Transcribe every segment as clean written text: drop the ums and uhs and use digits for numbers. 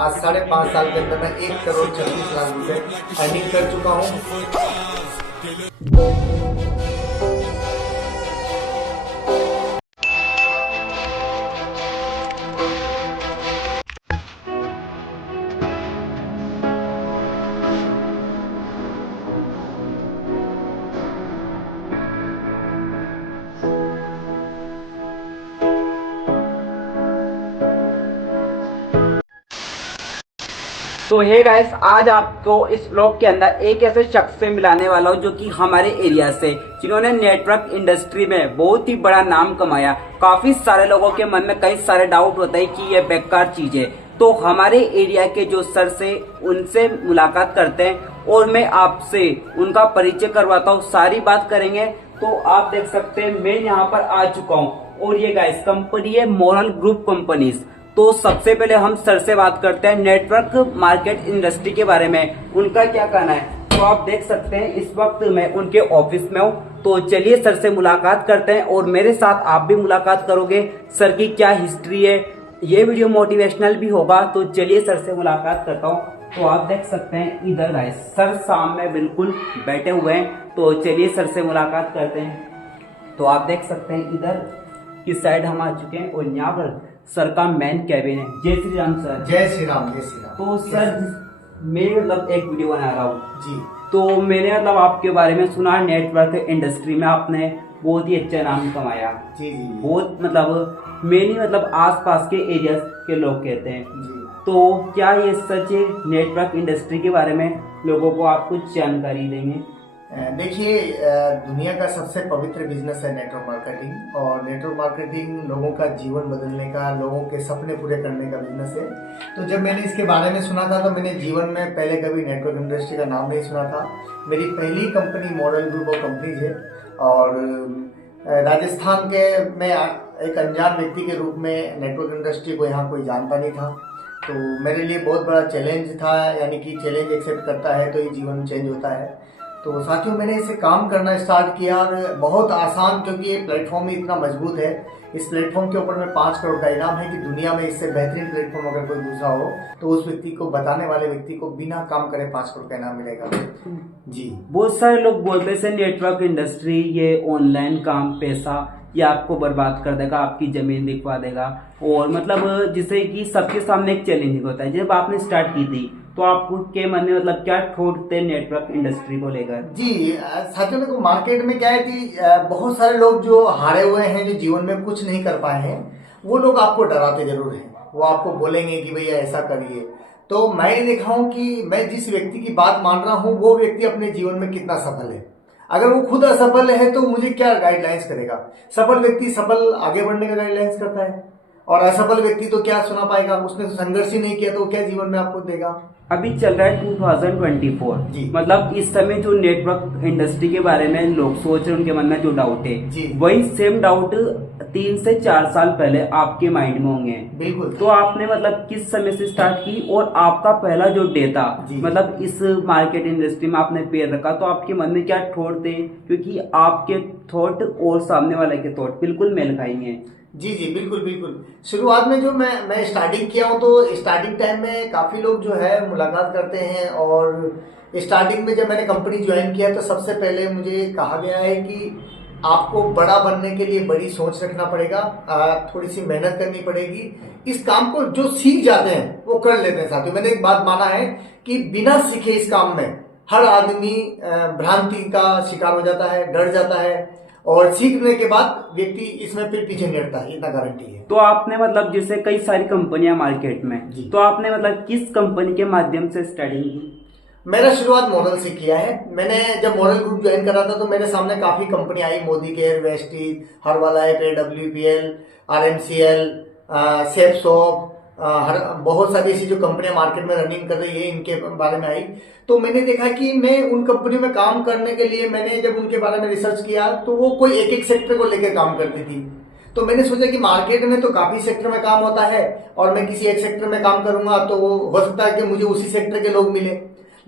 आज 5.5 साल के अंदर मैं 1,36,00,000 रुपए अर्निंग कर चुका हूँ। तो हे गाइस, आज आपको इस ब्लॉग के अंदर एक ऐसे शख्स से मिलाने वाला हूँ जो कि हमारे एरिया से, जिन्होंने नेटवर्क इंडस्ट्री में बहुत ही बड़ा नाम कमाया। काफी सारे लोगों के मन में कई सारे डाउट होते हैं कि ये बेकार चीज है, तो हमारे एरिया के जो सर से उनसे मुलाकात करते हैं और मैं आपसे उनका परिचय करवाता हूँ, सारी बात करेंगे। तो आप देख सकते हैं मैं यहाँ पर आ चुका हूँ और ये गाइस कंपनी है मोरल ग्रुप कंपनीज। तो सबसे पहले हम सर से बात करते हैं नेटवर्क मार्केट इंडस्ट्री के बारे में, उनका क्या कहना है। तो आप देख सकते हैं इस वक्त मैं उनके ऑफिस में हूँ। तो चलिए सर से मुलाकात करते हैं और मेरे साथ आप भी मुलाकात करोगे। सर की क्या हिस्ट्री है, ये वीडियो मोटिवेशनल भी होगा। तो चलिए सर से मुलाकात करता हूँ। तो आप देख सकते हैं इधर गाइस सर सामने बिल्कुल बैठे हुए हैं। तो चलिए सर से मुलाकात करते हैं। तो आप देख सकते हैं इधर की साइड हम आ चुके हैं और यहाँ पर सर का मेन कैबिन है। जय श्री राम सर। जय श्री राम, जय श्री राम। तो सर मैं मतलब एक वीडियो बना रहा हूँ जी। तो मैंने मतलब आपके बारे में सुना, नेटवर्क इंडस्ट्री में आपने बहुत ही अच्छा नाम कमाया। जी जी बहुत मतलब मेनली मतलब आसपास के एरिया के लोग कहते हैं जी। तो क्या ये सच है? नेटवर्क इंडस्ट्री के बारे में लोगों को आप कुछ जानकारी देंगे? देखिए, दुनिया का सबसे पवित्र बिजनेस है नेटवर्क मार्केटिंग, और नेटवर्क मार्केटिंग लोगों का जीवन बदलने का, लोगों के सपने पूरे करने का बिजनेस है। तो जब मैंने इसके बारे में सुना था तो मैंने जीवन में पहले कभी नेटवर्क इंडस्ट्री का नाम नहीं सुना था। मेरी पहली company model group of companies है और राजस्थान के मैं एक अनजान व्यक्ति के रूप में नेटवर्क इंडस्ट्री को यहाँ कोई जानता नहीं था। तो मेरे लिए बहुत बड़ा चैलेंज था, यानी कि चैलेंज एक्सेप्ट करता है तो ये जीवन चेंज होता है। तो साथियों मैंने इसे काम करना स्टार्ट किया और बहुत आसान, क्योंकि ये प्लेटफॉर्म ही इतना मजबूत है। इस प्लेटफॉर्म के ऊपर में 5 करोड़ का इनाम है कि दुनिया में इससे बेहतरीन प्लेटफॉर्म अगर कोई दूसरा हो तो उस व्यक्ति को, बताने वाले व्यक्ति को बिना काम करे 5 करोड़ का इनाम मिलेगा। जी, बहुत सारे लोग बोलते हैं नेटवर्क इंडस्ट्री ये ऑनलाइन काम, पैसा ये आपको बर्बाद कर देगा, आपकी जमीन दिखवा देगा, और मतलब जिसे कि सबके सामने एक चैलेंजिंग होता है। जब आपने स्टार्ट की थी तो आपको के मन में मतलब क्या थॉट थे नेटवर्क इंडस्ट्री को लेकर? जी साथियों, देखो मार्केट में क्या है कि बहुत सारे लोग जो हारे हुए हैं, जो जीवन में कुछ नहीं कर पाए हैं, वो लोग आपको डराते जरूर हैं। वो आपको बोलेंगे कि भैया ऐसा करिए। तो मैं देखा हूं कि मैं जिस व्यक्ति की बात मान रहा हूं वो व्यक्ति अपने जीवन में कितना सफल है। अगर वो खुद असफल है तो मुझे क्या गाइडलाइंस करेगा। सफल व्यक्ति सफल आगे बढ़ने का गाइडलाइंस करता है, और असफल व्यक्ति तो क्या सुना पाएगा, उसने संघर्ष ही नहीं किया तो क्या जीवन में आपको देगा। अभी चल रहा है 2024, मतलब इस समय जो नेटवर्क इंडस्ट्री के बारे में लोग सोच रहे हैं, उनके मन में जो डाउट है वही सेम डाउट 3 से 4 साल पहले आपके माइंड में होंगे। बिल्कुल। तो आपने मतलब किस समय से स्टार्ट की और आपका पहला जो डे था, मतलब इस मार्केट इंडस्ट्री में आपने पैर रखा तो आपके मन में क्या थॉट थे? क्योंकि आपके थॉट और सामने वाले के थॉट बिल्कुल मेल खाएंगे। जी जी बिल्कुल बिल्कुल। शुरुआत में जो मैं स्टार्टिंग किया हूँ तो स्टार्टिंग टाइम में काफी लोग जो है मुलाकात करते हैं, और स्टार्टिंग में जब मैंने कंपनी ज्वाइन किया तो सबसे पहले मुझे कहा गया है कि आपको बड़ा बनने के लिए बड़ी सोच रखना पड़ेगा, थोड़ी सी मेहनत करनी पड़ेगी। इस काम को जो सीख जाते हैं वो कर लेते हैं। साथियों मैंने एक बात माना है कि बिना सीखे इस काम में हर आदमी भ्रांति का शिकार हो जाता है, डर जाता है, और सीखने के बाद व्यक्ति इसमें फिर पीछे नहीं हटता, इतना गारंटी है। तो आपने मतलब जैसे कई सारी कंपनियां मार्केट में, तो आपने मतलब किस कंपनी के माध्यम से स्टार्टिंग की? मेरा शुरुआत मॉडल से किया है। मैंने जब मॉडल ग्रुप ज्वाइन करा था तो मेरे सामने काफी कंपनी आई, Modi care, Vestige, Herbalife, AWPL, RMCL, सेपसॉप, बहुत सारी ऐसी जो कंपनियां मार्केट में रनिंग कर रही है, इनके बारे में आई। तो मैंने देखा कि मैं उन कंपनियों में काम करने के लिए, मैंने जब उनके बारे में रिसर्च किया तो वो कोई एक एक सेक्टर को लेकर काम करती थी। तो मैंने सोचा कि मार्केट में तो काफी सेक्टर में काम होता है और मैं किसी एक सेक्टर में काम करूंगा तो हो सकता है कि मुझे उसी सेक्टर के लोग मिले।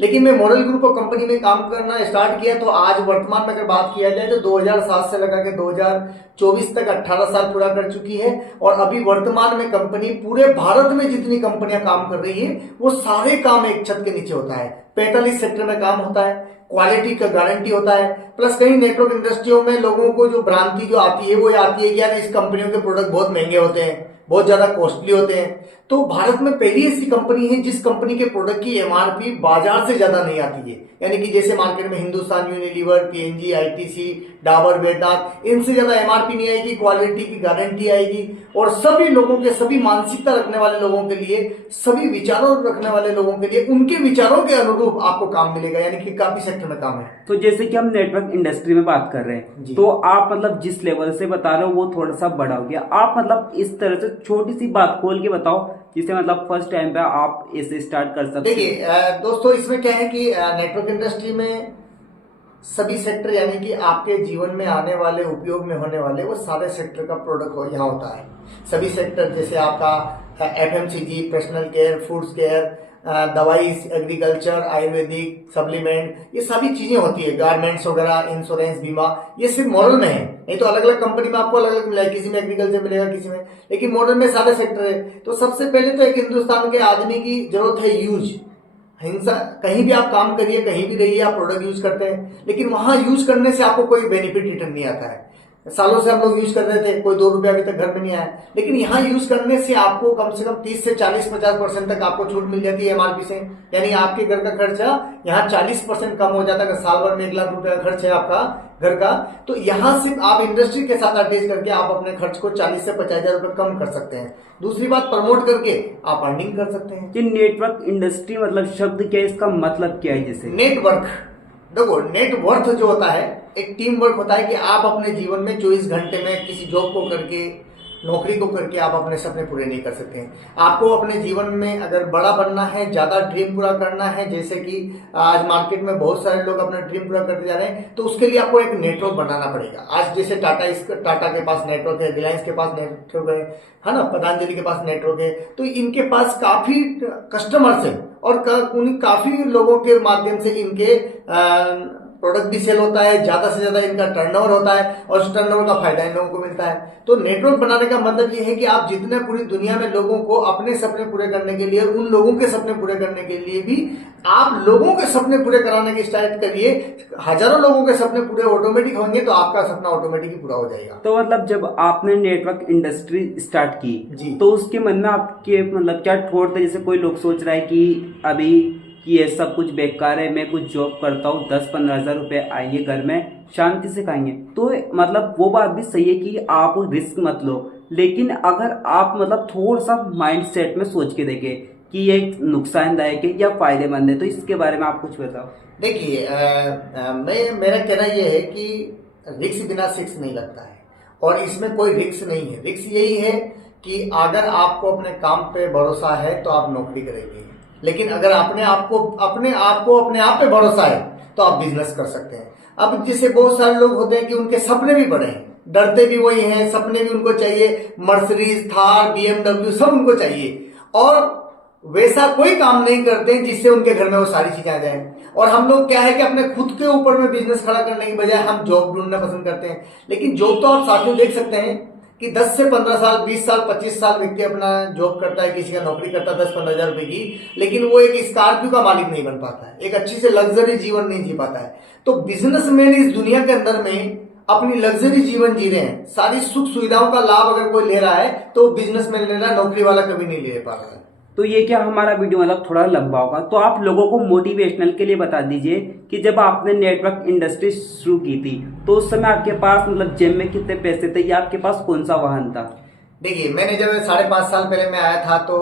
लेकिन मैं मॉडल ग्रुप ऑफ कंपनी में काम करना स्टार्ट किया तो आज वर्तमान में अगर बात किया जाए तो 2007 से लगा के 2024 तक 18 साल पूरा कर चुकी है। और अभी वर्तमान में कंपनी पूरे भारत में जितनी कंपनियां काम कर रही है वो सारे काम एक छत के नीचे होता है। 45 सेक्टर में काम होता है, क्वालिटी का गारंटी होता है। प्लस कई नेटवर्क इंडस्ट्रियों में लोगों को जो भ्रांति जो आती है वो आती है कि यार इस कंपनियों के प्रोडक्ट बहुत महंगे होते हैं, बहुत ज्यादा कॉस्टली होते हैं। तो भारत में पहली ऐसी कंपनी है जिस कंपनी के प्रोडक्ट की एमआरपी बाजार से ज्यादा नहीं आती है। यानी कि जैसे मार्केट में Hindustan Unilever, PNG, ITC, Dabur, Vedanta, इनसे ज्यादा एमआरपी नहीं आएगी, क्वालिटी की गारंटी आएगी। और सभी लोगों के, सभी मानसिकता रखने वाले लोगों के लिए, सभी विचारों रखने वाले लोगों के लिए उनके विचारों के अनुरूप आपको काम मिलेगा। यानी कि काफी सेक्टर में काम है। तो जैसे कि हम नेटवर्क इंडस्ट्री में बात कर रहे हैं, तो आप मतलब जिस लेवल से बता रहे हो वो थोड़ा सा बड़ा हो गया। आप मतलब इस तरह से छोटी सी बात खोल के बताओ जिससे मतलब फर्स्ट टाइम पे आप इसे स्टार्ट कर सकते। देखिए दोस्तों, इसमें क्या है कि नेटवर्क इंडस्ट्री में सभी सेक्टर, यानी कि आपके जीवन में आने वाले, उपयोग में होने वाले वो सारे सेक्टर का प्रोडक्ट यहाँ होता है। सभी सेक्टर जैसे आपका FMCG, personal care, foods care, दवाई, एग्रीकल्चर, आयुर्वेदिक, सप्लीमेंट, ये सभी चीजें होती है, गारमेंट्स वगैरह, इंश्योरेंस, बीमा, ये सिर्फ मॉडल में है। नहीं तो अलग अलग कंपनी में आपको अलग अलग मिलेगा, किसी में एग्रीकल्चर मिलेगा, किसी में, लेकिन मॉडल में सारे सेक्टर है। तो सबसे पहले तो एक हिंदुस्तान के आदमी की जरूरत है यूज। हिंसा, कहीं भी आप काम करिए, कहीं भी रहिए, आप प्रोडक्ट यूज करते हैं, लेकिन वहां यूज करने से आपको कोई बेनिफिट रिटर्न नहीं आता है। सालों से हम लोग यूज कर रहे थे, कोई 2 रुपया अभी तक घर में नहीं आया, लेकिन यहाँ यूज करने से आपको कम से कम 30 से 40-50% तक आपको छूट मिल जाती है एमआरपी से। यानी आपके घर का खर्चा यहाँ 40% कम हो जाता है। अगर साल भर में 1 लाख रुपया खर्च है आपका घर का, तो यहाँ सिर्फ आप इंडस्ट्री के साथ अटैच करके आप अपने खर्च को 40 से 50 हजार रुपये कम कर सकते हैं। दूसरी बात, प्रमोट करके आप अर्निंग कर सकते हैं। कि नेटवर्क इंडस्ट्री मतलब शब्द क्या है, इसका मतलब क्या है? जैसे नेटवर्क, देखो नेटवर्थ जो होता है एक टीम वर्क होता है कि आप अपने जीवन में 24 घंटे में किसी जॉब को करके, नौकरी को करके आप अपने सपने पूरे नहीं कर सकते हैं। आपको अपने जीवन में अगर बड़ा बनना है, ज्यादा ड्रीम पूरा करना है, जैसे कि आज मार्केट में बहुत सारे लोग अपना ड्रीम पूरा करते जा रहे हैं, तो उसके लिए आपको एक नेटवर्क बनाना पड़ेगा। आज जैसे टाटा के पास नेटवर्क है, रिलायंस के पास नेटवर्क है ना, पतंजलि के पास नेटवर्क है, तो इनके पास काफी कस्टमर्स है और काफी लोगों के माध्यम से इनके प्रोडक्ट भी सेल होता है, ज्यादा से ज्यादा इनका टर्नओवर होता है और उस टर्नओवर का फायदा इन लोगों को मिलता है। तो नेटवर्क बनाने का मतलब ये है कि आप जितने पूरी दुनिया में लोगों को अपने सपने पूरे करने के लिए और उन लोगों के सपने पूरे करने के लिए भी आप लोगों के सपने पूरे कराने की स्टार्ट करिए। हजारों लोगों के सपने पूरे ऑटोमेटिक होंगे तो आपका सपना ऑटोमेटिक ही पूरा हो जाएगा। तो मतलब जब आपने नेटवर्क इंडस्ट्री स्टार्ट की जी, तो उसके मन में आपके मतलब क्या थॉट थे? जैसे कोई लोग सोच रहा है कि अभी कि ये सब कुछ बेकार है, मैं कुछ जॉब करता हूँ, 10-15 हजार रुपए आएंगे घर में, शांति से खाएंगे। तो मतलब वो बात भी सही है कि आप रिस्क मत लो, लेकिन अगर आप मतलब थोड़ा सा माइंड सेट में सोच के देखें कि ये नुकसानदायक है या फायदेमंद है, तो इसके बारे में आप कुछ बताओ। देखिए मेरा कहना यह है कि रिस्क बिना सिक्स नहीं लगता है और इसमें कोई रिस्क नहीं है। रिस्क यही है कि अगर आपको अपने काम पे भरोसा है तो आप नौकरी करेंगे, लेकिन अगर अपने आप को अपने आप पे भरोसा है तो आप बिजनेस कर सकते हैं। अब जैसे बहुत सारे लोग होते हैं कि उनके सपने भी बड़े हैं, डरते भी वही हैं, सपने भी उनको चाहिए, मर्सिडीज, थार, बीएमडब्ल्यू सब उनको चाहिए, और वैसा कोई काम नहीं करते जिससे उनके घर में वो सारी चीजें आ जाए। और हम लोग क्या है कि अपने खुद के ऊपर में बिजनेस खड़ा करने की बजाय हम जॉब ढूंढना पसंद करते हैं। लेकिन जॉब तो आप साथियों देख सकते हैं कि 10 से 15 साल, 20 साल, 25 साल व्यक्ति अपना जॉब करता है, किसी का नौकरी करता है 10-15 हजार रुपए की, लेकिन वो एक स्कॉर्पियो का मालिक नहीं बन पाता है, एक अच्छी से लग्जरी जीवन नहीं जी पाता है। तो बिजनेसमैन इस दुनिया के अंदर में अपनी लग्जरी जीवन जी रहे हैं, सारी सुख सुविधाओं का लाभ अगर कोई ले रहा है तो बिजनेसमैन ले रहा है, नौकरी वाला कभी नहीं ले पा रहा है। तो ये क्या हमारा वीडियो मतलब थोड़ा लंबा होगा, तो आप लोगों को मोटिवेशनल के लिए बता दीजिए कि जब आपने नेटवर्क इंडस्ट्री शुरू की थी तो उस समय आपके पास मतलब जेब में कितने पैसे थे या आपके पास कौन सा वाहन था? देखिए मैंने जब 5.5 साल पहले मैं आया था तो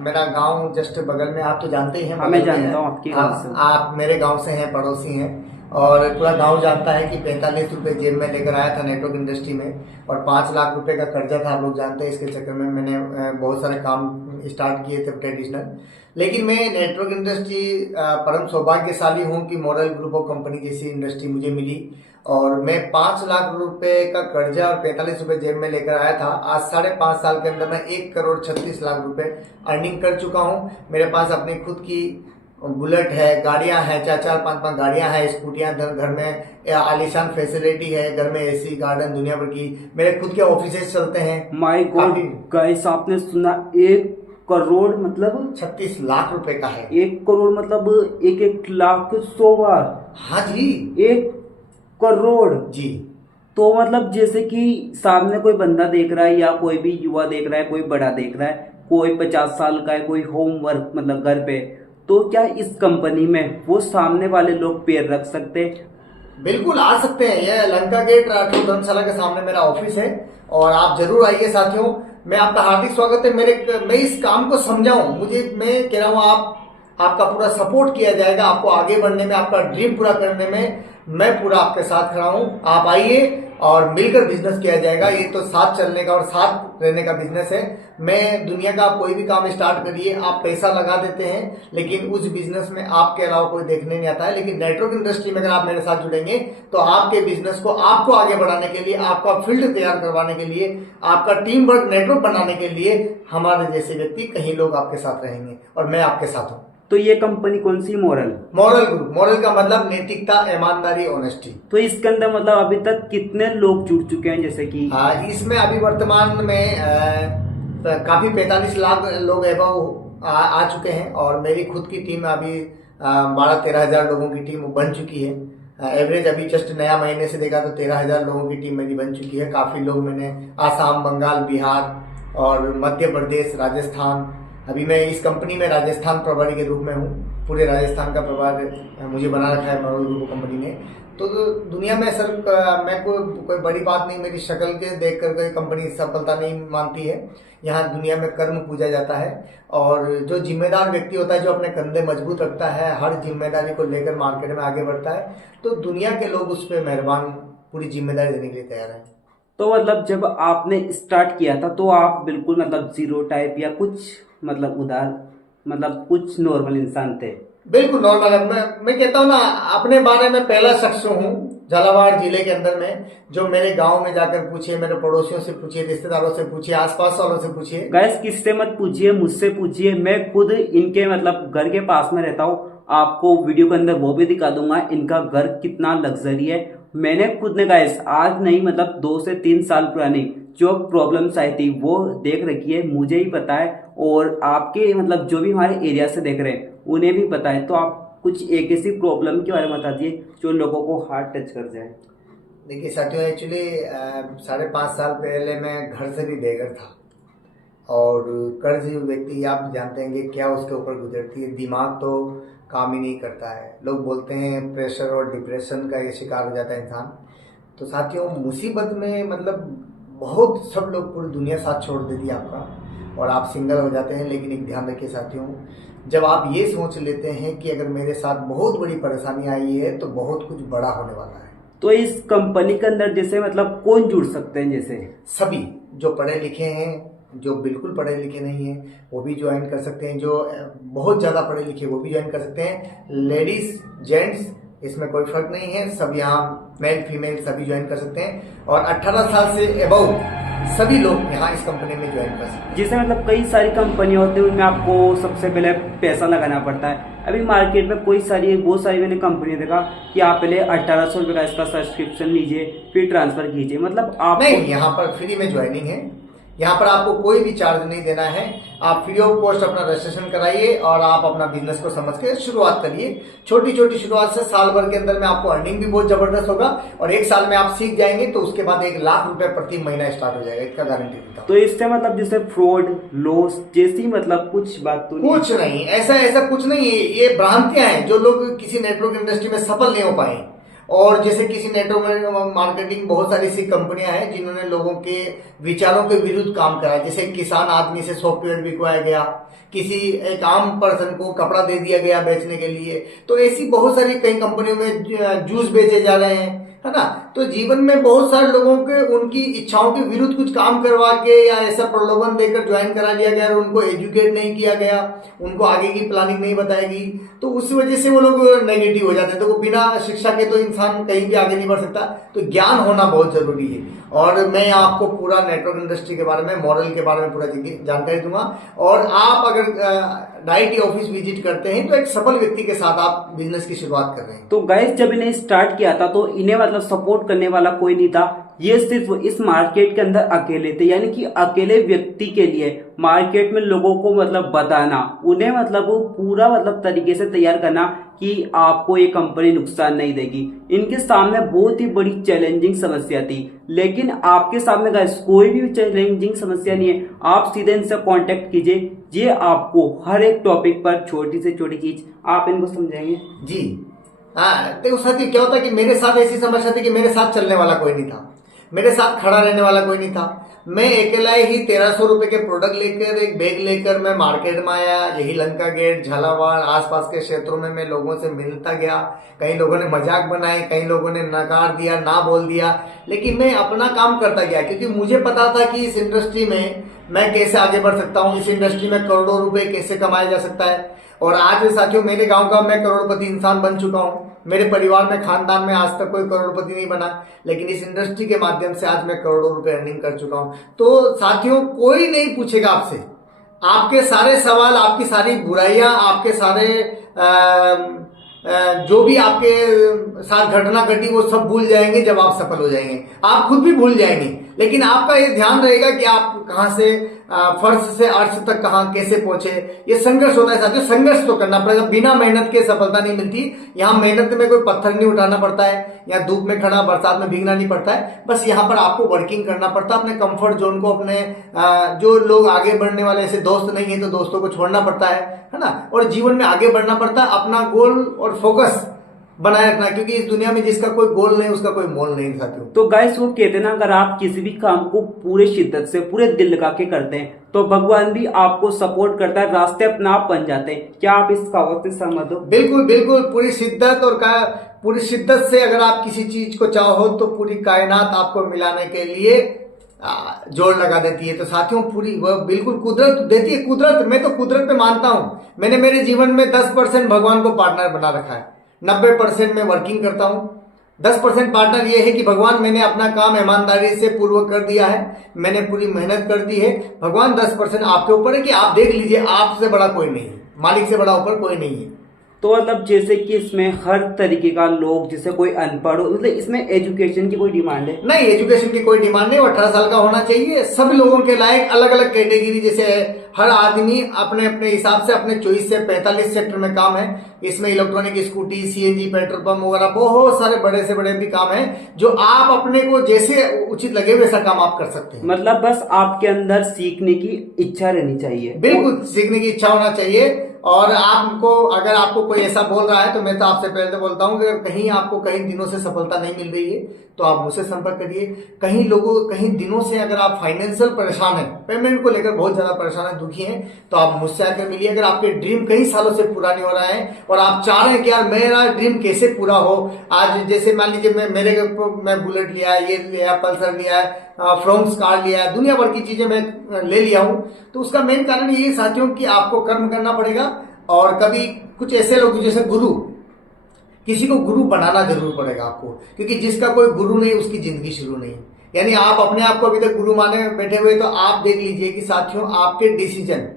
मेरा गांव जस्ट बगल में, आप तो जानते ही हैं, मैं जानता हूँ आपके गांव से, आप मेरे गांव से हैं, पड़ोसी हैं, और पूरा गांव जानता है कि 45 रुपए जेब में लेकर आया था नेटवर्क इंडस्ट्री में, और 5 लाख रुपए का कर्जा था, आप लोग जानते हैं। इसके चक्कर में मैंने बहुत सारे काम स्टार्ट किए थे ट्रेडिशनल, लेकिन मैं नेटवर्क इंडस्ट्री परम सौभाग्यशाली हूँ कि मॉडल ग्रुप ऑफ कंपनी जैसी इंडस्ट्री मुझे मिली, और मैं 5 लाख रुपए का कर्जा और 45 रुपए जेब में लेकर आया था। आज 5.5 साल के अंदर मैं 1 करोड़ 36 लाख रुपए अर्निंग कर चुका हूँ। मेरे पास अपनी खुद की बुलेट है, गाड़ियां हैं, 4-4 5-5 गाड़ियां हैं, स्कूटियां, घर में आलीशान फैसिलिटी है, घर में एसी, गार्डन, दुनिया भर की, मेरे खुद के ऑफिसेज चलते हैं। माय गॉड गाइस, आपने सुना 1 करोड़ मतलब 36 लाख रुपए का है। 1 करोड़ मतलब 1 लाख 100 बार। हाँ जी, 1 करोड़ जी। तो मतलब जैसे कि सामने कोई बंदा देख रहा है या कोई भी युवा देख रहा है, कोई बड़ा देख रहा है, कोई 50 साल का है, कोई होमवर्क मतलब घर पे, तो क्या इस कंपनी में वो सामने वाले लोग पैर रख सकते हैं? बिल्कुल आ सकते हैं। यह लंका गेट राठौर धर्मशाला के सामने मेरा ऑफिस है और आप जरूर आइए साथियों। मैं आपका हार्दिक स्वागत है। मैं इस काम को समझाऊं, मैं कह रहा हूं आपका पूरा सपोर्ट किया जाएगा, आपको आगे बढ़ने में, आपका ड्रीम पूरा करने में मैं पूरा आपके साथ खड़ा हूं। आप आइए और मिलकर बिजनेस किया जाएगा। ये तो साथ चलने का और साथ रहने का बिजनेस है। मैं दुनिया का कोई भी काम स्टार्ट करिए, आप पैसा लगा देते हैं लेकिन उस बिजनेस में आपके अलावा कोई देखने नहीं आता है। लेकिन नेटवर्क इंडस्ट्री में अगर आप मेरे साथ जुड़ेंगे तो आपके बिजनेस को, आपको आगे बढ़ाने के लिए, आपका फील्ड तैयार करवाने के लिए, आपका टीम वर्क नेटवर्क बनाने के लिए हमारे जैसे व्यक्ति, कहीं लोग आपके साथ रहेंगे और मैं आपके साथ हूँ। तो ये कंपनी कौन सी? Moral group. मॉरल का मतलब नैतिकता, ईमानदारी, ऑनेस्टी। तो इसके अंदर मतलब अभी तक कितने लोग जुड़ चुके हैं? जैसे कि इसमें अभी वर्तमान में काफी 45 लाख लोग एबव आ चुके हैं और मेरी खुद की टीम अभी 12-13 हजार लोगों की टीम बन चुकी है। एवरेज अभी जस्ट नया महीने से देखा तो 13 हजार लोगों की टीम मेरी बन चुकी है। काफी लोग मैंने आसाम, बंगाल, बिहार और मध्य प्रदेश, राजस्थान, अभी मैं इस कंपनी में राजस्थान प्रभारी के रूप में हूँ। पूरे राजस्थान का प्रभार मुझे बना रखा है मॉरल ग्रुप कंपनी ने। तो दुनिया में सर मैं कोई बड़ी बात नहीं, मेरी शक्ल के देख कर कोई कंपनी सफलता नहीं मानती है। यहाँ दुनिया में कर्म पूजा जाता है और जो जिम्मेदार व्यक्ति होता है, जो अपने कंधे मजबूत रखता है, हर जिम्मेदारी को लेकर मार्केट में आगे बढ़ता है, तो दुनिया के लोग उस पर मेहरबान पूरी जिम्मेदारी देने के लिए तैयार हैं। तो मतलब जब आपने स्टार्ट किया था तो आप बिल्कुल मतलब जीरो टाइप या कुछ मतलब उदार मतलब कुछ नॉर्मल इंसान थे? बिल्कुल नॉर्मल है। मैं कहता हूँ ना, अपने बारे में पहला शख्स हूँ झालावाड़ जिले के अंदर में जो मेरे गांव में जाकर पूछिए, मेरे पड़ोसियों से पूछिए, रिश्तेदारों से पूछिए, आसपास वालों से पूछिए। गैस किससे मत पूछिए, मुझसे पूछिए। मैं खुद इनके मतलब घर के पास में रहता हूँ। आपको वीडियो के अंदर वो भी दिखा दूंगा इनका घर कितना लग्जरी है। मैंने खुद ने गैस आज नहीं मतलब 2 से 3 साल पुरानी जो प्रॉब्लम्स आई थी वो देख रखी है, मुझे ही पता है और आपके मतलब जो भी हमारे एरिया से देख रहे हैं उन्हें भी पता है। तो आप कुछ एक ऐसी प्रॉब्लम के बारे में बता दिए जो लोगों को हार्ट टच कर जाए। देखिए साथियों, एक्चुअली 5.5 साल पहले मैं घर से भी बेघर था और कर्ज व्यक्ति आप जानते हैं कि क्या उसके ऊपर गुजरती है, दिमाग तो काम ही नहीं करता है। लोग बोलते हैं प्रेशर और डिप्रेशन का ये शिकार हो जाता है इंसान। तो साथियों, मुसीबत में मतलब बहुत सब लोग, पूरी दुनिया साथ छोड़ देती है आपका और आप सिंगल हो जाते हैं। लेकिन एक ध्यान रखिए साथियों, जब आप ये सोच लेते हैं कि अगर मेरे साथ बहुत बड़ी परेशानी आई है तो बहुत कुछ बड़ा होने वाला है। तो इस कंपनी के अंदर जैसे मतलब कौन जुड़ सकते हैं? जैसे सभी जो पढ़े लिखे हैं, जो बिल्कुल पढ़े लिखे नहीं है वो भी ज्वाइन कर सकते हैं, जो बहुत ज़्यादा पढ़े लिखे वो भी ज्वाइन कर सकते हैं। लेडीज, जेंट्स, इसमें कोई फर्क नहीं है। सब यहाँ मेल फीमेल सभी ज्वाइन कर सकते हैं और 18 साल से एबव सभी लोग यहाँ इस कंपनी में ज्वाइन कर सकते हैं। जैसे मतलब कई सारी कंपनियां होती हैं उनमें आपको सबसे पहले पैसा लगाना पड़ता है। अभी मार्केट में बहुत सारी मैंने कंपनी देखा कि आप पहले 1800 रुपये का इसका सब्सक्रिप्शन लीजिए फिर ट्रांसफर कीजिए। मतलब आप नहीं, यहाँ पर फ्री में ज्वाइनिंग है। यहाँ पर आपको कोई भी चार्ज नहीं देना है। आप फ्री ऑफ कॉस्ट अपना रजिस्ट्रेशन कराइए और आप अपना बिजनेस को समझ के शुरुआत करिए। छोटी छोटी शुरुआत से साल भर के अंदर में आपको अर्निंग भी बहुत जबरदस्त होगा और 1 साल में आप सीख जाएंगे तो उसके बाद 1 लाख रुपए प्रति महीना स्टार्ट हो जाएगा, इसका गारंटी देता हूं। तो इससे मतलब जैसे फ्रॉड, लॉस जैसी मतलब कुछ बात तो नहीं? कुछ नहीं, ऐसा कुछ नहीं है। ये भ्रांतियां हैं जो लोग किसी नेटवर्क इंडस्ट्री में सफल नहीं हो पाए। और जैसे किसी नेटवर्क मार्केटिंग, बहुत सारी ऐसी कंपनियां हैं जिन्होंने लोगों के विचारों के विरुद्ध काम करा। जैसे किसान आदमी से सॉफ्टवेयर बिकवाया गया, किसी एक आम पर्सन को कपड़ा दे दिया गया बेचने के लिए। तो ऐसी बहुत सारी कई कंपनियों में जूस बेचे जा रहे हैं, है ना। तो जीवन में बहुत सारे लोगों के उनकी इच्छाओं के विरुद्ध कुछ काम करवा के या ऐसा प्रलोभन देकर ज्वाइन करा दिया गया और उनको एजुकेट नहीं किया गया, उनको आगे की प्लानिंग नहीं बताएगी, तो उस वजह से वो लोग नेगेटिव हो जाते हैं। तो वो बिना शिक्षा के तो इंसान कहीं भी आगे नहीं बढ़ सकता, तो ज्ञान होना बहुत जरूरी है। और मैं आपको पूरा नेटवर्क इंडस्ट्री के बारे में, मॉडल के बारे में पूरा जानकारी दूंगा। और आप अगर डायरेक्ट ऑफिस विजिट करते हैं तो एक सफल व्यक्ति के साथ आप बिजनेस की शुरुआत कर रहे हैं। तो गाइस जब इन्हें स्टार्ट किया था तो इन्हें मतलब सपोर्ट करने वाला कोई नहीं था, ये सिर्फ इस मार्केट के अंदर अकेले थे, यानी कि अकेले व्यक्ति के लिए मार्केट में लोगों को मतलब बताना, उन्हें मतलब पूरा मतलब तरीके से तैयार करना कि आपको ये कंपनी नुकसान नहीं देगी। इनके सामने बहुत ही बड़ी चैलेंजिंग समस्या थी, लेकिन आपके सामने गाइस कोई भी चैलेंजिंग समस्या नहीं है। आप सीधे इनसे कांटेक्ट कीजिए, ये आपको हर एक टॉपिक पर छोटी से छोटी चीज आप इनको समझाएंगे। जी हाँ, देखो साथी क्या होता है कि मेरे साथ ऐसी समस्या थी कि मेरे साथ चलने वाला कोई नहीं था, मेरे साथ खड़ा रहने वाला कोई नहीं था। मैं अकेला ही 1300 रुपए के प्रोडक्ट लेकर, एक बैग लेकर मैं मार्केट में आया। यही लंका गेट, झालावाड़, आसपास के क्षेत्रों में मैं लोगों से मिलता गया। कई लोगों ने मजाक बनाए, कई लोगों ने नकार दिया, ना बोल दिया, लेकिन मैं अपना काम करता गया, क्योंकि मुझे पता था कि इस इंडस्ट्री में मैं कैसे आगे बढ़ सकता हूँ, इस इंडस्ट्री में करोड़ों रुपए कैसे कमाया जा सकता है। और आज साथियों मेरे गांव का मैं करोड़पति इंसान बन चुका हूँ। मेरे परिवार में, खानदान में आज तक कोई करोड़पति नहीं बना, लेकिन इस इंडस्ट्री के माध्यम से आज मैं करोड़ों रुपए अर्निंग कर चुका हूँ। तो साथियों कोई नहीं पूछेगा आपसे, आपके सारे सवाल, आपकी सारी बुराइयां, आपके सारे जो भी आपके साथ घटना घटी वो सब भूल जाएंगे जब आप सफल हो जाएंगे। आप खुद भी भूल जाएंगे, लेकिन आपका ये ध्यान रहेगा कि आप कहां से फर्श से अर्श तक कहां कैसे पहुंचे। ये संघर्ष होता है साथियों, संघर्ष तो करना पड़ेगा, बिना मेहनत के सफलता नहीं मिलती। यहाँ मेहनत में कोई पत्थर नहीं उठाना पड़ता है, यहाँ धूप में खड़ा बरसात में भीगना नहीं पड़ता है, बस यहाँ पर आपको वर्किंग करना पड़ता है। अपने कंफर्ट जोन को, अपने जो लोग आगे बढ़ने वाले ऐसे दोस्त नहीं है तो दोस्तों को छोड़ना पड़ता है ना, और जीवन में आगे बढ़ना पड़ता है। अपना गोल और फोकस बनाए रखना, क्योंकि इस दुनिया में जिसका कोई गोल नहीं उसका कोई मोल नहीं साथियों। तो गाइस वो कहते हैं ना, अगर आप किसी भी काम को पूरे शिद्दत से, पूरे दिल लगा के करते हैं तो भगवान भी आपको सपोर्ट करता है, रास्ते अपने आप बन जाते हैं। क्या आप इस कहावत से सहमत हो? बिल्कुल बिल्कुल, पूरी शिद्दत और पूरी शिद्दत से अगर आप किसी चीज को चाहो तो पूरी कायनात आपको मिलाने के लिए जोड़ लगा देती है। तो साथियों पूरी वह बिल्कुल कुदरत देती है। कुदरत, मैं तो कुदरत पे मानता हूँ। मैंने मेरे जीवन में 10% भगवान को पार्टनर बना रखा है, 90% में वर्किंग करता हूँ। 10% पार्टनर ये है कि भगवान मैंने अपना काम ईमानदारी से पूर्वक कर दिया है, मैंने पूरी मेहनत कर दी है। भगवान 10% आपके ऊपर है कि आप देख लीजिए, आपसे बड़ा कोई नहीं है, मालिक से बड़ा ऊपर कोई नहीं है। तो मतलब जैसे कि इसमें हर तरीके का लोग, जैसे कोई अनपढ़ हो, मतलब इसमें एजुकेशन की कोई डिमांड है? नहीं, एजुकेशन की कोई डिमांड नहीं। 18 साल का होना चाहिए। सभी लोगों के लायक अलग अलग कैटेगरी, जैसे हर आदमी अपने अपने हिसाब से, अपने चॉइस से 45 सेक्टर में काम है। इसमें electronic scooty, CNG, petrol pump वगैरह बहुत सारे बड़े से बड़े भी काम है, जो आप अपने को जैसे उचित लगे वैसा काम आप कर सकते हैं। मतलब बस आपके अंदर सीखने की इच्छा रहनी चाहिए। बिल्कुल, सीखने की इच्छा होना चाहिए। और आपको, अगर आपको कोई ऐसा बोल रहा है तो मैं तो आपसे पहले बोलता हूँ कि अगर कहीं आपको कहीं दिनों से सफलता नहीं मिल रही है तो आप मुझसे संपर्क करिए। कहीं दिनों से अगर आप फाइनेंशियल परेशान हैं, पेमेंट को लेकर बहुत ज्यादा परेशान है, दुखी हैं, तो आप मुझसे आकर मिलिए। अगर आपके ड्रीम कई सालों से पूरा नहीं हो रहा है और आप चाह रहे हैं कि यार मेरा ड्रीम कैसे पूरा हो, आज जैसे मान लीजिए मैं बुलेट लिया है, ये लिया, पल्सर लिया है, फ्रोम्स कार लिया है, दुनिया भर की चीजें मैं ले लिया हूं, तो उसका मेन कारण ये साथियों कि आपको कर्म करना पड़ेगा। और कभी कुछ ऐसे लोग जैसे गुरु, किसी को गुरु बनाना जरूर पड़ेगा आपको, क्योंकि जिसका कोई गुरु नहीं उसकी जिंदगी शुरू नहीं। यानी आप अपने आप को अभी तक गुरु माने बैठे हुए, तो आप देख लीजिए कि साथियों आपके डिसीजन,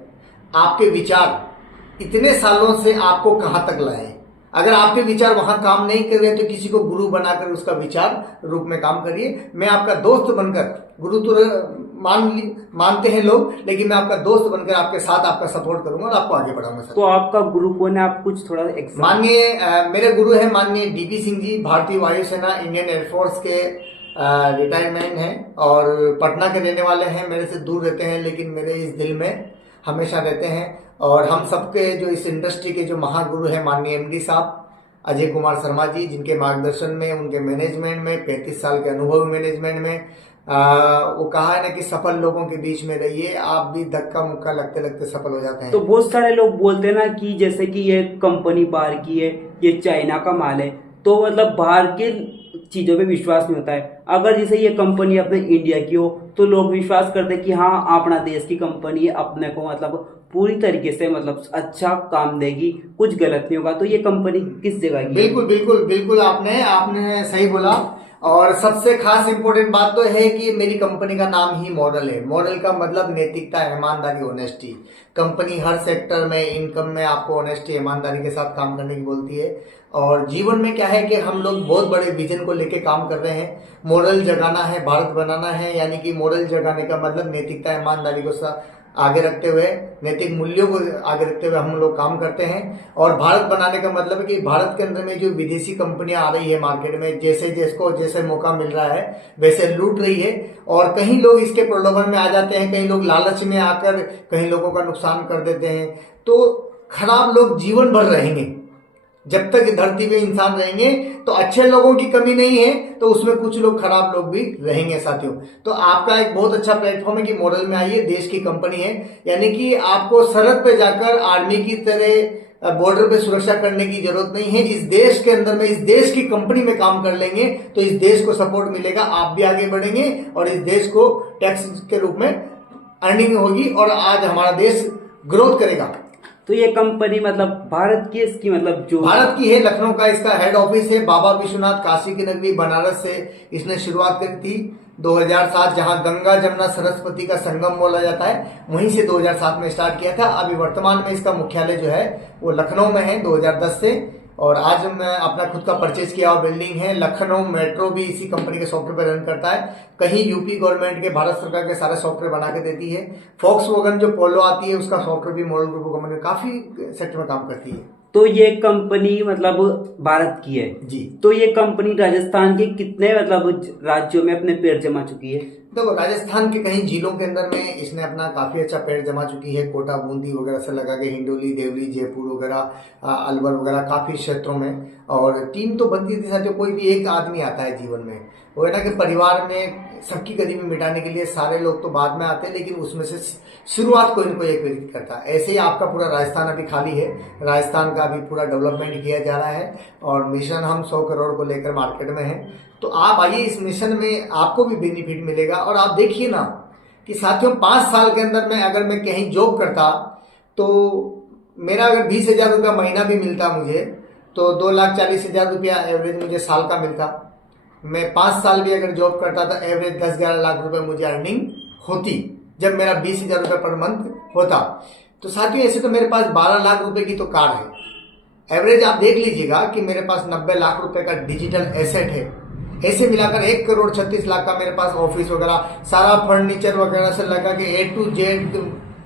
आपके विचार इतने सालों से आपको कहां तक लाए। अगर आपके विचार वहां काम नहीं कर रहे तो किसी को गुरु बनाकर उसका विचार रूप में काम करिए। मैं आपका दोस्त बनकर, गुरु तो मानते हैं लोग, लेकिन मैं आपका दोस्त बनकर आपके साथ आपका सपोर्ट करूंगा और आपको आगे बढ़ाऊंगा। तो आपका गुरु कौन है? आप कुछ थोड़ा माननीय मेरे गुरु है माननीय डीपी सिंह जी, भारतीय वायुसेना इंडियन एयरफोर्स के रिटायरमेंट हैं और पटना के रहने वाले हैं। मेरे से दूर रहते हैं लेकिन मेरे इस दिल में हमेशा रहते हैं। और हम सबके जो इस इंडस्ट्री के जो महागुरु हैं माननीय एमडी साहब अजय कुमार शर्मा जी, जिनके मार्गदर्शन में, उनके मैनेजमेंट में, 35 साल के अनुभव मैनेजमेंट में, वो कहा है ना कि सफल लोगों के बीच में रहिए, आप भी धक्का मुक्का लगते लगते सफल हो जाते हैं। तो बहुत सारे लोग बोलते हैं ना कि जैसे कि ये कंपनी बाहर की है, ये चाइना का माल है, तो मतलब बाहर के चीजों पे विश्वास नहीं होता है। अगर जैसे ये कंपनी अपने इंडिया की हो तो लोग विश्वास करते हैं कि हाँ अपना देश की कंपनी है, अपने को मतलब पूरी तरीके से मतलब अच्छा काम देगी, कुछ गलत नहीं होगा। तो ये कंपनी किस जगह की है? बिल्कुल बिल्कुल बिल्कुल, आपने आपने सही बोला। और सबसे खास इंपॉर्टेंट बात तो है कि मेरी कंपनी का नाम ही मॉडल है। मॉडल का मतलब नैतिकता, ईमानदारी, ऑनेस्टी। कंपनी हर सेक्टर में, इनकम में आपको ऑनेस्टी, ईमानदारी के साथ काम करने की बोलती है। और जीवन में क्या है कि हम लोग बहुत बड़े विजन को लेके काम कर रहे हैं। मॉडल जगाना है, भारत बनाना है, यानी कि मॉडल जगाने का मतलब नैतिकता, ईमानदारी को आगे रखते हुए, नैतिक मूल्यों को आगे रखते हुए हम लोग काम करते हैं। और भारत बनाने का मतलब है कि भारत के अंदर में जो विदेशी कंपनियां आ रही है मार्केट में, जैसे जिसको जैसे मौका मिल रहा है वैसे लूट रही है। और कहीं लोग इसके प्रलोभन में आ जाते हैं, कहीं लोग लालच में आकर कहीं लोगों का नुकसान कर देते हैं। तो खराब लोग जीवन भर रहेंगे। जब तक धरती पे इंसान रहेंगे तो अच्छे लोगों की कमी नहीं है, तो उसमें कुछ लोग खराब लोग भी रहेंगे साथियों। तो आपका एक बहुत अच्छा प्लेटफॉर्म है कि मॉडल में आइए, देश की कंपनी है। यानी कि आपको सरहद पे जाकर आर्मी की तरह बॉर्डर पे सुरक्षा करने की जरूरत नहीं है। इस देश के अंदर में, इस देश की कंपनी में काम कर लेंगे तो इस देश को सपोर्ट मिलेगा, आप भी आगे बढ़ेंगे और इस देश को टैक्स के रूप में अर्निंग होगी और आज हमारा देश ग्रोथ करेगा। तो ये कंपनी मतलब भारत की, इसकी मतलब जो भारत की है, लखनऊ का इसका हेड ऑफिस है। बाबा विश्वनाथ काशी की नगरी बनारस से इसने शुरुआत करी थी 2007, जहां गंगा जमुना सरस्वती का संगम बोला जाता है, वहीं से 2007 में स्टार्ट किया था। अभी वर्तमान में इसका मुख्यालय जो है वो लखनऊ में है 2010 से। और आज मैं अपना खुद का परचेज किया हुआ बिल्डिंग है। लखनऊ मेट्रो भी इसी कंपनी के सॉफ्टवेयर पर रन करता है। कहीं यूपी गवर्नमेंट के, भारत सरकार के सारे सॉफ्टवेयर बना के देती है। फॉक्सवैगन जो पोलो आती है उसका सॉफ्टवेयर भी मॉडल ग्रुप कंपनी काफी सेक्टर में काम करती है। तो ये कंपनी मतलब भारत की है जी। तो ये कंपनी राजस्थान के कितने मतलब राज्यों में अपने पैर जमा चुकी है? देखो, राजस्थान के कहीं जिलों के अंदर में इसने अपना काफी अच्छा पैर जमा चुकी है। कोटा, बूंदी वगैरह से लगा के हिंडोली, देवली, जयपुर वगैरह, अलवर वगैरह काफी क्षेत्रों में। और टीम तो बनती थी साथियों, कोई भी एक आदमी आता है जीवन में, वो है ना कि परिवार में सबकी गरीबी मिटाने के लिए सारे लोग तो बाद में आते हैं, लेकिन उसमें से शुरुआत कोई न कोई एक व्यक्ति करता है। ऐसे ही आपका पूरा राजस्थान अभी खाली है। राजस्थान का अभी पूरा डेवलपमेंट किया जा रहा है और मिशन हम 100 करोड़ को लेकर मार्केट में है। तो आप आइए, इस मिशन में आपको भी बेनिफिट मिलेगा। और आप देखिए ना कि साथियों 5 साल के अंदर में अगर मैं कहीं जॉब करता तो मेरा अगर 20,000 रुपया महीना भी मिलता मुझे, तो 2,40,000 रुपया एवरेज मुझे साल का मिलता। मैं 5 साल भी अगर जॉब करता तो एवरेज 10-11 लाख रुपए मुझे अर्निंग होती, जब मेरा 20,000 रुपये पर मंथ होता। तो साथियों ऐसे तो मेरे पास 12 लाख रुपए की तो कार है। एवरेज आप देख लीजिएगा कि मेरे पास 90 लाख रुपए का डिजिटल एसेट है। ऐसे मिलाकर 1,36,00,000 का मेरे पास ऑफिस वगैरह सारा फर्नीचर वगैरह से लगा के A to Z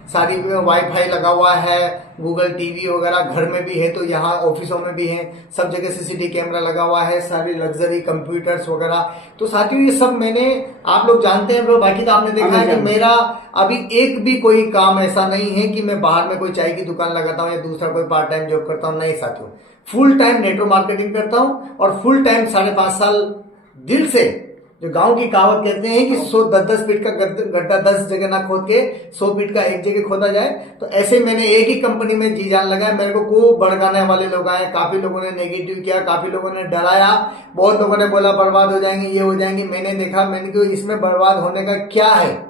सारी वाईफाई लगा हुआ है, गूगल टीवी वगैरह घर में भी है, तो यहाँ ऑफिसों में भी है, सब जगह सीसीटीवी कैमरा लगा हुआ है, सारी लग्जरी कंप्यूटर्स वगैरह। तो साथियों ये सब मैंने, आप लोग जानते हैं, बाकी तो आपने देखा है कि मेरा अभी एक भी कोई काम ऐसा नहीं है कि मैं बाहर में कोई चाय की दुकान लगाता हूँ या दूसरा कोई पार्ट टाइम जॉब करता हूँ। नहीं साथियों, फुल टाइम नेटवर्क मार्केटिंग करता हूँ और फुल टाइम 5.5 साल दिल से, जो गांव की कहावत कहते हैं कि 10-10 फीट का गड्ढा 10 जगह ना खोद के 100 फीट का एक जगह खोदा जाए, तो ऐसे मैंने एक ही कंपनी में जी जान लगाया। मेरे को खूब भड़काने वाले लोग आए, काफी लोगों ने नेगेटिव किया, काफी लोगों ने डराया, बहुत लोगों ने बोला बर्बाद हो जाएंगे, ये हो जाएंगे। मैंने देखा, मैंने कहा इसमें बर्बाद होने का क्या है।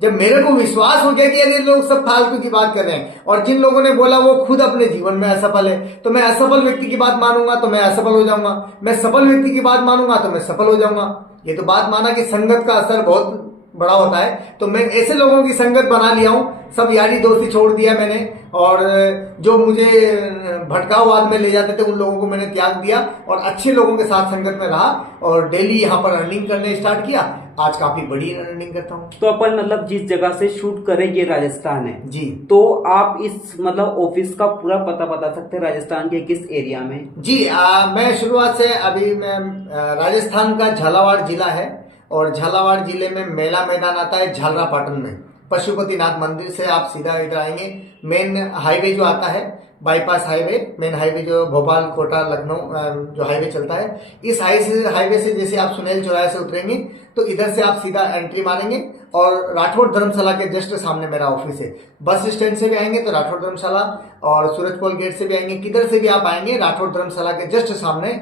जब मेरे को विश्वास हो गया कि ये लोग सब फालतू की बात कर रहे हैं, और जिन लोगों ने बोला वो खुद अपने जीवन में असफल है, तो मैं असफल व्यक्ति की बात मानूंगा तो मैं असफल हो जाऊंगा, मैं सफल व्यक्ति की बात मानूंगा तो मैं सफल हो जाऊंगा। ये तो बात माना कि संगत का असर बहुत बड़ा होता है। तो मैं ऐसे लोगों की संगत बना लिया हूं, सब यारी दोस्ती छोड़ दिया मैंने, और जो मुझे भटकाववाद में ले जाते थे उन लोगों को मैंने त्याग दिया और अच्छे लोगों के साथ संगत में रहा और डेली यहाँ पर अर्निंग करने स्टार्ट किया। आज काफी बड़ी अर्निंग करता हूँ। तो अपन मतलब जिस जगह से शूट करेंगे राजस्थान है जी, तो आप इस मतलब ऑफिस का पूरा पता बता सकते हैं राजस्थान के किस एरिया में? जी, मैं शुरुआत से अभी मैं राजस्थान का झालावाड़ जिला है और झालावाड़ जिले में मेला मैदान आता है झालरापाटन में। पशुपतिनाथ मंदिर से आप सीधा इधर आएंगे, मेन हाईवे जो आता है, बाईपास हाईवे, मेन हाईवे जो भोपाल कोटा लखनऊ जो हाईवे चलता है, इस हाईवे से जैसे आप सुनेल चौराहे से उतरेंगे तो इधर से आप सीधा एंट्री मारेंगे और राठौड़ धर्मशाला के जस्ट सामने मेरा ऑफिस है। बस स्टैंड से भी आएंगे तो राठौड़ धर्मशाला, और सूरजपोल गेट से भी आएंगे, किधर से भी आप आएंगे राठौड़ धर्मशाला के जस्ट सामने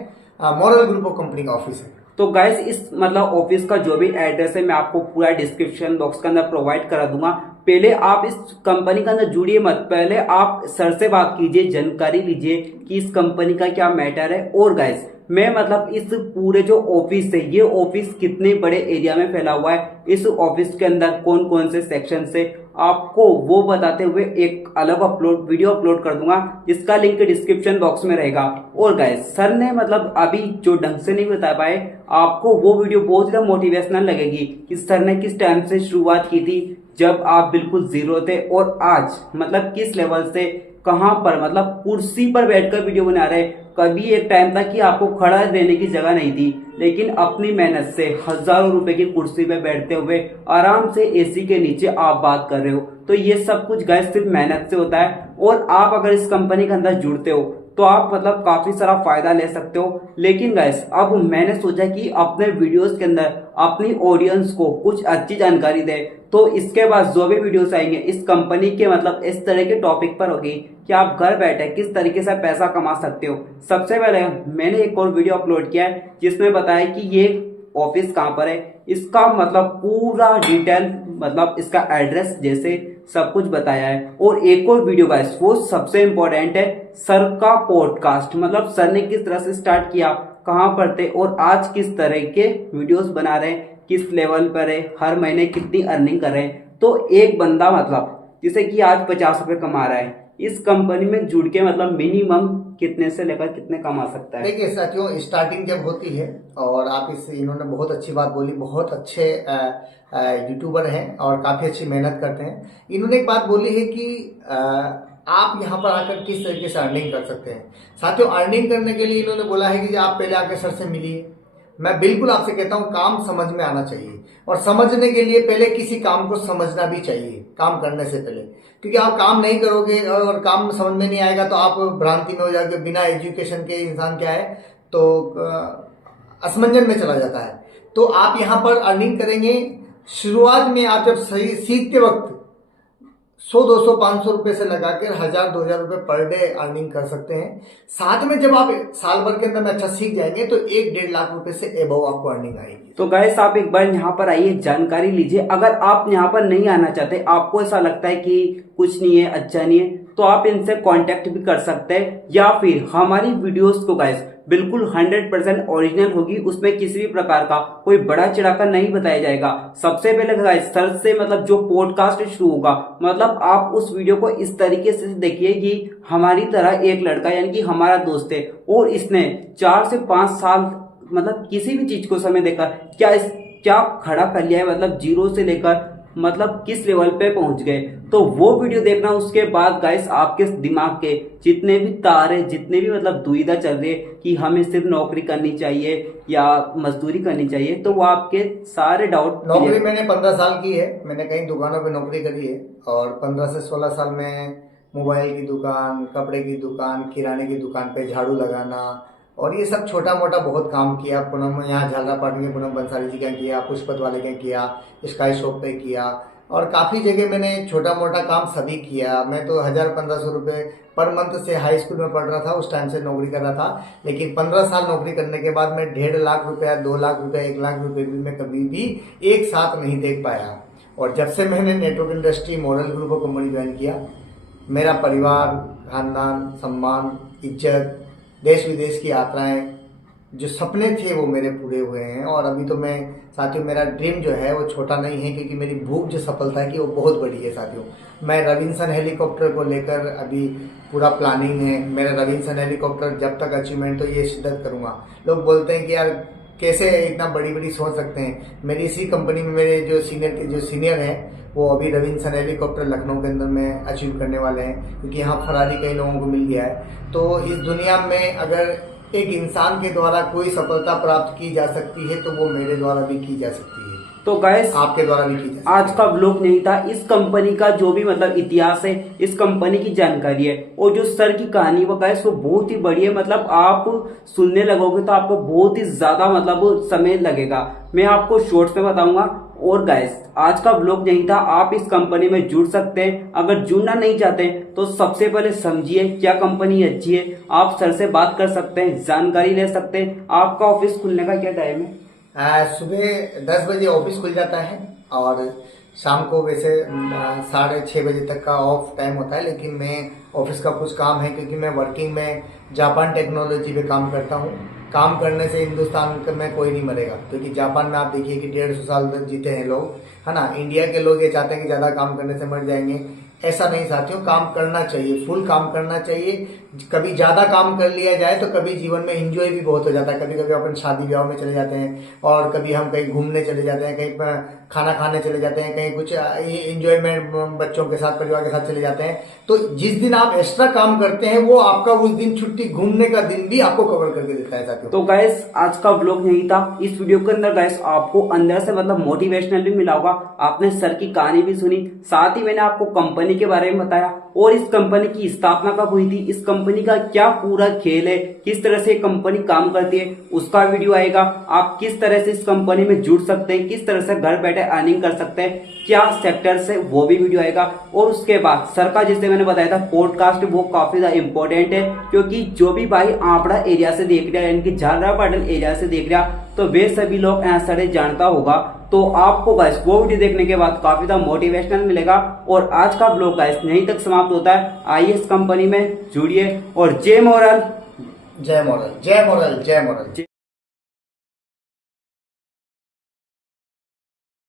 मॉरल ग्रुप ऑफ कंपनी का ऑफिस है। तो गाइस इस मतलब ऑफिस का जो भी एड्रेस है मैं आपको पूरा डिस्क्रिप्शन बॉक्स के अंदर प्रोवाइड करा दूंगा। पहले आप इस कंपनी के अंदर जुड़िए मत, पहले आप सर से बात कीजिए, जानकारी लीजिए कि इस कंपनी का क्या मैटर है। और गाइस मैं मतलब इस पूरे जो ऑफिस है, ये ऑफिस कितने बड़े एरिया में फैला हुआ है, इस ऑफिस के अंदर कौन कौन से सेक्शन से, आपको वो बताते हुए एक अलग वीडियो अपलोड कर दूंगा, जिसका लिंक डिस्क्रिप्शन बॉक्स में रहेगा। और गाइस सर ने मतलब अभी जो ढंग से नहीं बता पाए, आपको वो वीडियो बहुत ज्यादा मोटिवेशनल लगेगी कि सर ने किस टाइम से शुरुआत की थी, जब आप बिल्कुल जीरो थे, और आज मतलब किस लेवल से कहां पर मतलब कुर्सी पर बैठकर वीडियो बना रहे। कभी एक टाइम था कि आपको खड़ा रहने की जगह नहीं थी, लेकिन अपनी मेहनत से हजारों रुपए की कुर्सी पे बैठते हुए आराम से एसी के नीचे आप बात कर रहे हो। तो ये सब कुछ गाइस सिर्फ मेहनत से होता है। और आप अगर इस कंपनी के अंदर जुड़ते हो तो आप मतलब काफी सारा फायदा ले सकते हो। लेकिन गाइस अब मैंने सोचा कि अपने वीडियोस के अंदर अपनी ऑडियंस को कुछ अच्छी जानकारी दे, तो इसके बाद जो भी वीडियोस आएंगे इस कंपनी के मतलब इस तरह के टॉपिक पर होगी कि आप घर बैठे किस तरीके से पैसा कमा सकते हो। सबसे पहले मैंने एक और वीडियो अपलोड किया है जिसमें बताया कि ये ऑफिस कहाँ पर है, इसका मतलब पूरा डिटेल मतलब इसका एड्रेस जैसे सब कुछ बताया है। और एक और वीडियो गाइस वो सबसे इम्पोर्टेंट है, सर का पॉडकास्ट, मतलब सर ने किस तरह से स्टार्ट किया, कहाँ पर थे और आज किस तरह के वीडियोस बना रहे हैं, किस लेवल पर है, हर महीने कितनी अर्निंग कर रहे हैं। तो एक बंदा मतलब जैसे कि आज 50 रुपए कमा रहा है, इस कंपनी में जुड़ के मतलब मिनिमम कितने से लेकर कितने कमा सकता है। देखिए साथियों, स्टार्टिंग जब होती है और आप इन्होंने बहुत अच्छी बात बोली, बहुत अच्छे यूट्यूबर हैं और काफी अच्छी मेहनत करते हैं। इन्होंने एक बात बोली है कि आप यहाँ पर आकर किस तरीके से अर्निंग कर सकते हैं। साथियों अर्निंग करने के लिए इन्होंने बोला है कि आप पहले आके सर से मिलिए। मैं बिल्कुल आपसे कहता हूँ काम समझ में आना चाहिए, और समझने के लिए पहले किसी काम को समझना भी चाहिए काम करने से पहले, क्योंकि आप काम नहीं करोगे और काम समझ में नहीं आएगा तो आप भ्रांति में हो जाओगे। बिना एजुकेशन के इंसान क्या है तो असमंजन में चला जाता है। तो आप यहाँ पर अर्निंग करेंगे। शुरुआत में आप जब सही सीखते वक्त 100, 200, 500 रुपए से लगाकर 1000, 2000 रुपए पर डे अर्निंग कर सकते हैं। साथ में जब आप साल भर के अंदर में अच्छा सीख जाएंगे तो 1-1.5 लाख रुपए से एबव आपको अर्निंग आएगी। तो गाइस आप एक बार यहाँ पर आइए, जानकारी लीजिए। अगर आप यहाँ पर नहीं आना चाहते, आपको ऐसा लगता है कि कुछ नहीं है, अच्छा नहीं है, तो आप इनसे कांटेक्ट भी कर सकते हैं, या फिर हमारी वीडियोस को गाइस बिल्कुल 100% ओरिजिनल होगी, उसमें किसी भी प्रकार का कोई बड़ा चढ़ाकर नहीं बताया जाएगा। सबसे पहले गाइस सर से मतलब जो पॉडकास्ट शुरू होगा, मतलब आप उस वीडियो को इस तरीके से देखिए कि हमारी तरह एक लड़का यानी कि हमारा दोस्त है और इसने 4 से 5 साल मतलब किसी भी चीज को समय देकर क्या खड़ा कर लिया है, मतलब जीरो से लेकर मतलब किस लेवल पे पहुंच गए। तो वो वीडियो देखना, उसके बाद गाइस आपके दिमाग के जितने भी तार है, जितने भी मतलब दुविधा चल रही है कि हमें सिर्फ नौकरी करनी चाहिए या मजदूरी करनी चाहिए, तो वो आपके सारे डाउट। नौकरी मैंने 15 साल की है, मैंने कई दुकानों पे नौकरी करी है, और 15 से 16 साल में मोबाइल की दुकान, कपड़े की दुकान, किराने की दुकान पे झाड़ू लगाना और ये सब छोटा मोटा बहुत काम किया। पूनम यहाँ झालरापाटी में पूनम बंसाली जी का किया, पुष्पत वाले का किया, स्काई शॉप पे किया, और काफ़ी जगह मैंने छोटा मोटा काम सभी किया। मैं तो 1000-1500 रुपये पर मंथ से हाई स्कूल में पढ़ रहा था, उस टाइम से नौकरी कर रहा था। लेकिन 15 साल नौकरी करने के बाद मैं 1.5 लाख रुपया, 2 लाख रुपया, 1 लाख रुपये भी मैं कभी भी एक साथ नहीं देख पाया। और जब से मैंने network industry moral group of company join किया, मेरा परिवार, खानदान, सम्मान, इज्जत, देश विदेश की यात्राएं, जो सपने थे वो मेरे पूरे हुए हैं। और अभी तो मैं साथियों, मेरा ड्रीम जो है वो छोटा नहीं है, क्योंकि मेरी भूख जो सफलता है कि वो बहुत बड़ी है साथियों। मैं रविंसन हेलीकॉप्टर को लेकर अभी पूरा प्लानिंग है। मेरा रविंसन हेलीकॉप्टर जब तक अचीवमेंट हो ये शिद्दत करूंगा। लोग बोलते हैं कि यार कैसे इतना बड़ी बड़ी सोच सकते हैं। मेरी इसी कंपनी में मेरे जो सीनियर हैं वो अभी रविंसन हेलीकॉप्टर लखनऊ के अंदर में अचीव करने वाले हैं, क्योंकि यहाँ फरारी कई लोगों को मिल गया है। तो इस दुनिया में अगर एक इंसान के द्वारा कोई सफलता प्राप्त की जा सकती है तो वो मेरे द्वारा भी की जा सकती है। तो गाइस आपके द्वारा भी की जा सकती है। आज का व्लॉग नहीं था, इस कंपनी का जो भी मतलब इतिहास है, इस कंपनी की जानकारी है, और जो सर की कहानी वो गाइस वो बहुत ही बड़ी है। मतलब आप सुनने लगोगे तो आपको बहुत ही ज्यादा मतलब समय लगेगा। मैं आपको शॉर्ट्स में बताऊंगा, और गाइस आज का ब्लॉग यही था। आप इस कंपनी में जुड़ सकते हैं। अगर जुड़ना नहीं चाहते तो सबसे पहले समझिए क्या कंपनी अच्छी है। आप सर से बात कर सकते हैं, जानकारी ले सकते हैं। आपका ऑफिस खुलने का क्या टाइम है? सुबह 10 बजे ऑफिस खुल जाता है और शाम को वैसे 6:30 बजे तक का ऑफ टाइम होता है। लेकिन मैं ऑफिस का कुछ काम है क्योंकि मैं वर्किंग में जापान टेक्नोलॉजी पे काम करता हूँ। काम करने से हिंदुस्तान में कोई नहीं मरेगा, क्योंकि जापान में आप देखिए कि 150 साल तक जीते हैं लोग, है ना। इंडिया के लोग ये चाहते हैं कि ज्यादा काम करने से मर जाएंगे। ऐसा नहीं साथियों, काम करना चाहिए, फुल काम करना चाहिए। कभी ज्यादा काम कर लिया जाए तो कभी जीवन में एंजॉय भी बहुत हो जाता है। कभी कभी अपन शादी ब्याह में चले जाते हैं और कभी हम कहीं घूमने चले जाते हैं, कहीं खाना खाने चले जाते हैं, कहीं कुछ एंजॉयमेंट बच्चों के साथ परिवार के साथ चले जाते हैं। तो जिस दिन आप एक्स्ट्रा काम करते हैं वो आपका उस दिन छुट्टी, घूमने का दिन भी आपको कवर करके देता है साथियों। तो गाइस आज का ब्लॉग यही था। इस वीडियो के अंदर गाइस आपको अंदर से मतलब मोटिवेशनल भी मिला होगा। आपने सर की कहानी भी सुनी, साथ ही मैंने आपको कंपनी के बारे में बताया और इस कंपनी की स्थापना कब हुई थी, इस कंपनी का क्या पूरा खेल है, किस तरह से कंपनी काम करती है, उसका वीडियो आएगा। आप किस तरह से इस कंपनी में जुड़ सकते हैं, किस तरह से घर बैठे अर्निंग कर सकते हैं, क्या सेक्टर से, वो भी वीडियो आएगा। और उसके बाद सर का जैसे मैंने बताया था पॉडकास्ट, वो काफी ज्यादा इंपॉर्टेंट है, क्योंकि जो भी भाई आपड़ा एरिया से देख रहा है, यानी कि झालरापाटन एरिया से देख रहा, तो वे सभी लोग ऐसा जानता होगा। तो आपको गाइस वो वीडियो देखने के बाद काफी ज्यादा मोटिवेशनल मिलेगा। और आज का ब्लॉग गाइस यहीं तक समाप्त होता है। आइए इस कंपनी में जुड़िए और जय मोरल, जय मोरल, जय मोरल, जय मोरल।